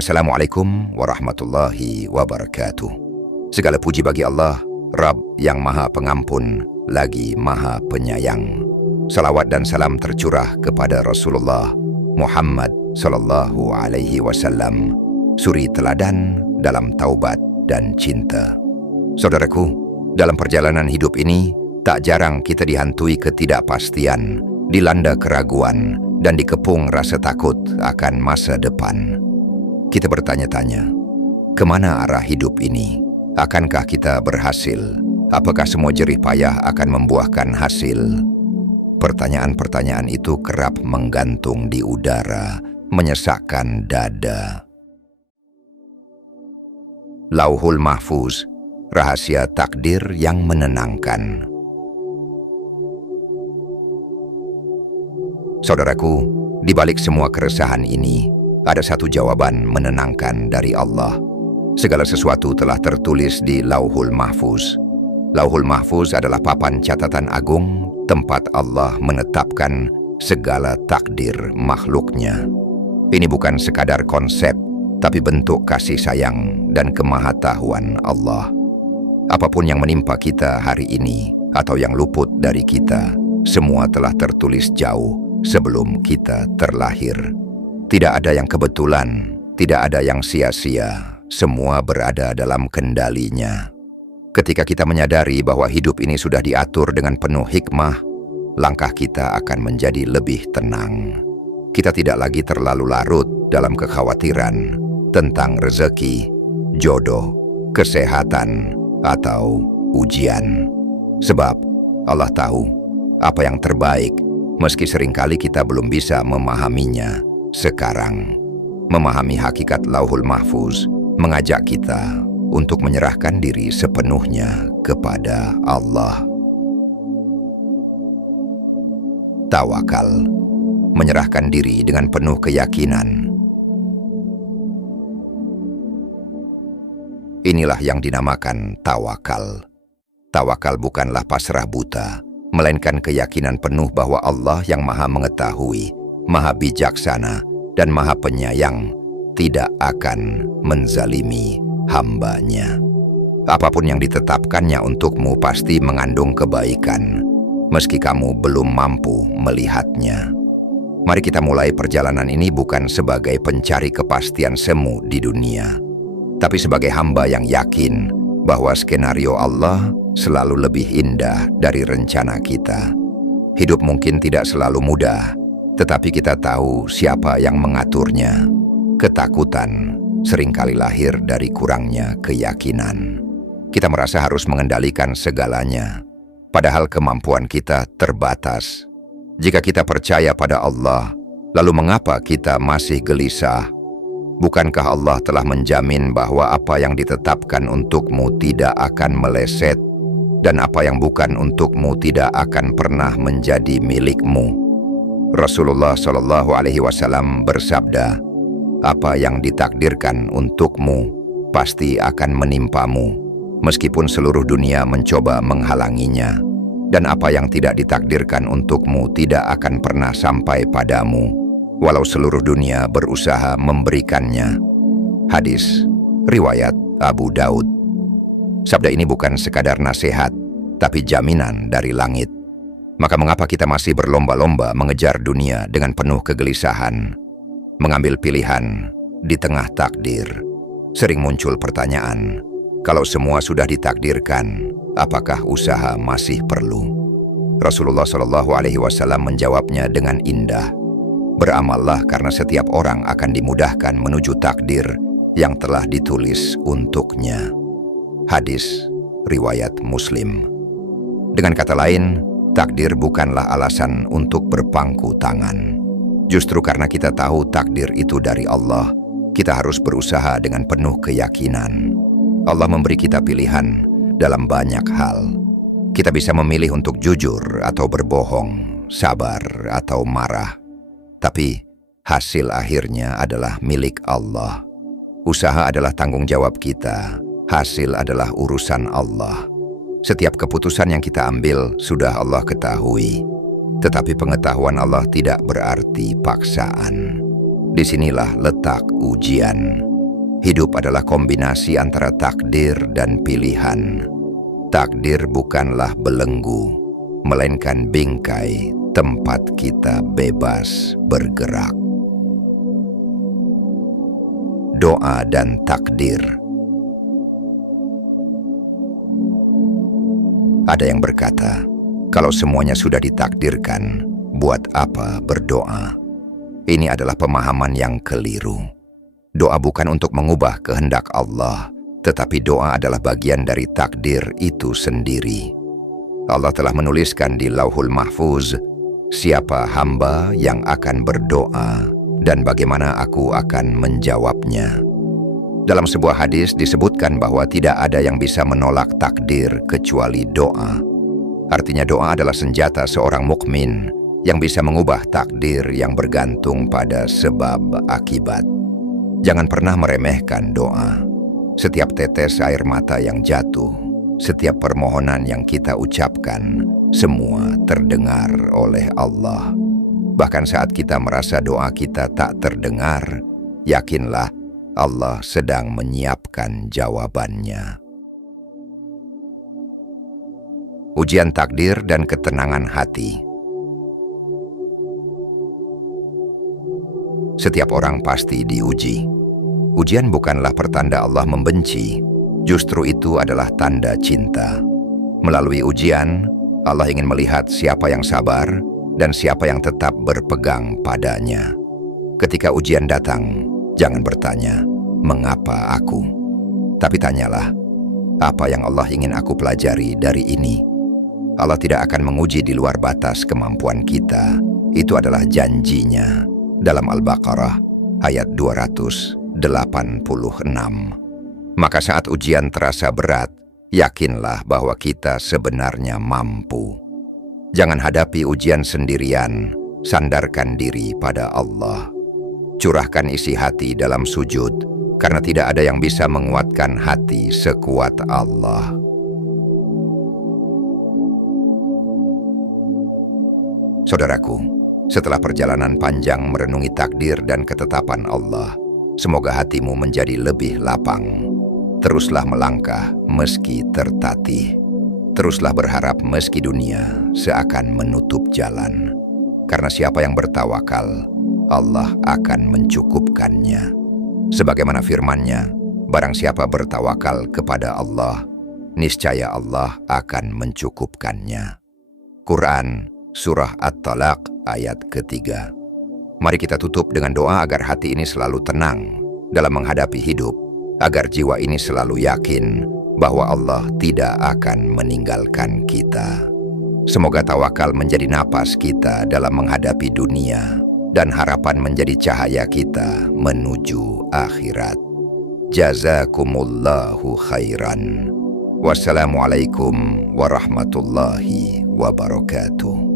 Assalamualaikum warahmatullahi wabarakatuh. Segala puji bagi Allah, Rabb yang Maha Pengampun lagi Maha Penyayang. Salawat dan salam tercurah kepada Rasulullah Muhammad sallallahu alaihi wasallam, suri teladan dalam taubat dan cinta. Saudaraku, dalam perjalanan hidup ini, tak jarang kita dihantui ketidakpastian, dilanda keraguan, dan dikepung rasa takut akan masa depan. Kita bertanya-tanya, kemana arah hidup ini? Akankah kita berhasil? Apakah semua jerih payah akan membuahkan hasil? Pertanyaan-pertanyaan itu kerap menggantung di udara, menyesakkan dada. Lauhul Mahfuz, rahasia takdir yang menenangkan. Saudaraku, di balik semua keresahan ini, ada satu jawaban menenangkan dari Allah. Segala sesuatu telah tertulis di Lauhul Mahfuz. Lauhul Mahfuz adalah papan catatan agung, tempat Allah menetapkan segala takdir makhluknya. Ini bukan sekadar konsep, tapi bentuk kasih sayang dan kemahatauan Allah. Apapun yang menimpa kita hari ini, atau yang luput dari kita, semua telah tertulis jauh sebelum kita terlahir. Tidak ada yang kebetulan, tidak ada yang sia-sia, semua berada dalam kendalinya. Ketika kita menyadari bahwa hidup ini sudah diatur dengan penuh hikmah, langkah kita akan menjadi lebih tenang. Kita tidak lagi terlalu larut dalam kekhawatiran tentang rezeki, jodoh, kesehatan, atau ujian. Sebab Allah tahu apa yang terbaik, meski seringkali kita belum bisa memahaminya sekarang. Memahami hakikat Lauhul Mahfuz mengajak kita untuk menyerahkan diri sepenuhnya kepada Allah. Tawakal, menyerahkan diri dengan penuh keyakinan. Inilah yang dinamakan tawakal. Tawakal bukanlah pasrah buta, melainkan keyakinan penuh bahwa Allah yang Maha Mengetahui, Maha Bijaksana, dan Maha Penyayang tidak akan menzalimi hamba-Nya. Apapun yang ditetapkannya untukmu pasti mengandung kebaikan, meski kamu belum mampu melihatnya. Mari kita mulai perjalanan ini bukan sebagai pencari kepastian semu di dunia, tapi sebagai hamba yang yakin bahwa skenario Allah selalu lebih indah dari rencana kita. Hidup mungkin tidak selalu mudah, tetapi kita tahu siapa yang mengaturnya. Ketakutan seringkali lahir dari kurangnya keyakinan. Kita merasa harus mengendalikan segalanya, padahal kemampuan kita terbatas. Jika kita percaya pada Allah, lalu mengapa kita masih gelisah? Bukankah Allah telah menjamin bahwa apa yang ditetapkan untukmu tidak akan meleset, dan apa yang bukan untukmu tidak akan pernah menjadi milikmu? Rasulullah Shallallahu Alaihi Wasallam bersabda, apa yang ditakdirkan untukmu pasti akan menimpamu, meskipun seluruh dunia mencoba menghalanginya, dan apa yang tidak ditakdirkan untukmu tidak akan pernah sampai padamu, walau seluruh dunia berusaha memberikannya. Hadis riwayat Abu Daud. Sabda ini bukan sekadar nasihat, tapi jaminan dari langit. Maka mengapa kita masih berlomba-lomba mengejar dunia dengan penuh kegelisahan? Mengambil pilihan di tengah takdir. Sering muncul pertanyaan, kalau semua sudah ditakdirkan, apakah usaha masih perlu? Rasulullah Shallallahu Alaihi Wasallam menjawabnya dengan indah. Beramallah karena setiap orang akan dimudahkan menuju takdir yang telah ditulis untuknya. Hadis riwayat Muslim. Dengan kata lain, takdir bukanlah alasan untuk berpangku tangan. Justru karena kita tahu takdir itu dari Allah, kita harus berusaha dengan penuh keyakinan. Allah memberi kita pilihan dalam banyak hal. Kita bisa memilih untuk jujur atau berbohong, sabar atau marah. Tapi hasil akhirnya adalah milik Allah. Usaha adalah tanggung jawab kita, hasil adalah urusan Allah. Setiap keputusan yang kita ambil sudah Allah ketahui. Tetapi pengetahuan Allah tidak berarti paksaan. Disinilah letak ujian. Hidup adalah kombinasi antara takdir dan pilihan. Takdir bukanlah belenggu, melainkan bingkai tempat kita bebas bergerak. Doa dan takdir. Ada yang berkata, kalau semuanya sudah ditakdirkan, buat apa berdoa? Ini adalah pemahaman yang keliru. Doa bukan untuk mengubah kehendak Allah, tetapi doa adalah bagian dari takdir itu sendiri. Allah telah menuliskan di Lauhul Mahfuz, siapa hamba yang akan berdoa dan bagaimana aku akan menjawabnya. Dalam sebuah hadis disebutkan bahwa tidak ada yang bisa menolak takdir kecuali doa. Artinya doa adalah senjata seorang mukmin yang bisa mengubah takdir yang bergantung pada sebab akibat. Jangan pernah meremehkan doa. Setiap tetes air mata yang jatuh, setiap permohonan yang kita ucapkan, semua terdengar oleh Allah. Bahkan saat kita merasa doa kita tak terdengar, yakinlah Allah sedang menyiapkan jawabannya. Ujian takdir dan ketenangan hati. Setiap orang pasti diuji. Ujian bukanlah pertanda Allah membenci, justru itu adalah tanda cinta. Melalui ujian, Allah ingin melihat siapa yang sabar dan siapa yang tetap berpegang padanya. Ketika ujian datang, jangan bertanya, mengapa aku? Tapi tanyalah, apa yang Allah ingin aku pelajari dari ini? Allah tidak akan menguji di luar batas kemampuan kita. Itu adalah janjinya. Dalam Al-Baqarah ayat 286. Maka saat ujian terasa berat, yakinlah bahwa kita sebenarnya mampu. Jangan hadapi ujian sendirian, sandarkan diri pada Allah. Curahkan isi hati dalam sujud, karena tidak ada yang bisa menguatkan hati sekuat Allah. Saudaraku, setelah perjalanan panjang merenungi takdir dan ketetapan Allah, semoga hatimu menjadi lebih lapang. Teruslah melangkah meski tertatih. Teruslah berharap meski dunia seakan menutup jalan. Karena siapa yang bertawakal, Allah akan mencukupkannya. Sebagaimana firman-Nya, barang siapa bertawakal kepada Allah, niscaya Allah akan mencukupkannya. Quran Surah At-Talaq ayat ketiga. Mari kita tutup dengan doa agar hati ini selalu tenang dalam menghadapi hidup, agar jiwa ini selalu yakin bahwa Allah tidak akan meninggalkan kita. Semoga tawakal menjadi napas kita dalam menghadapi dunia dan harapan menjadi cahaya kita menuju akhirat. Jazakumullahu khairan. Wassalamualaikum warahmatullahi wabarakatuh.